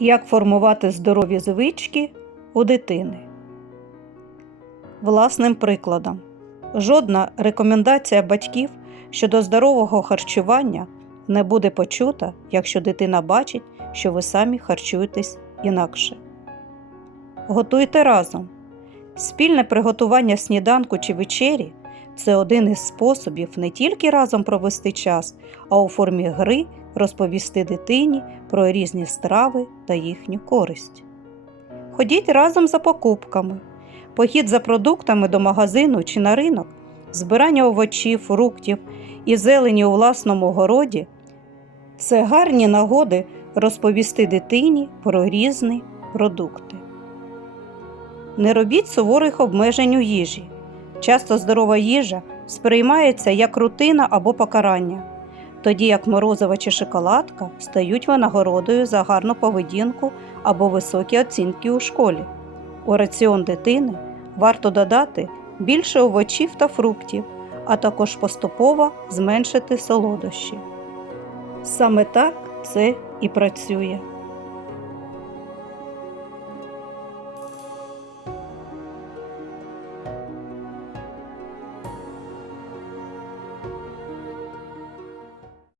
Як формувати здорові звички у дитини? Власним прикладом. Жодна рекомендація батьків щодо здорового харчування не буде почута, якщо дитина бачить, що ви самі харчуєтесь інакше. Готуйте разом. Спільне приготування сніданку чи вечері це один із способів не тільки разом провести час, а у формі гри розповісти дитині про різні страви та їхню користь. Ходіть разом за покупками. Похід за продуктами до магазину чи на ринок, збирання овочів, фруктів і зелені у власному городі це гарні нагоди розповісти дитині про різні продукти. Не робіть суворих обмежень у їжі. Часто здорова їжа сприймається як рутина або покарання, тоді як морозива чи шоколадка стають винагородою за гарну поведінку або високі оцінки у школі. У раціон дитини варто додати більше овочів та фруктів, а також поступово зменшити солодощі. Саме так це і працює.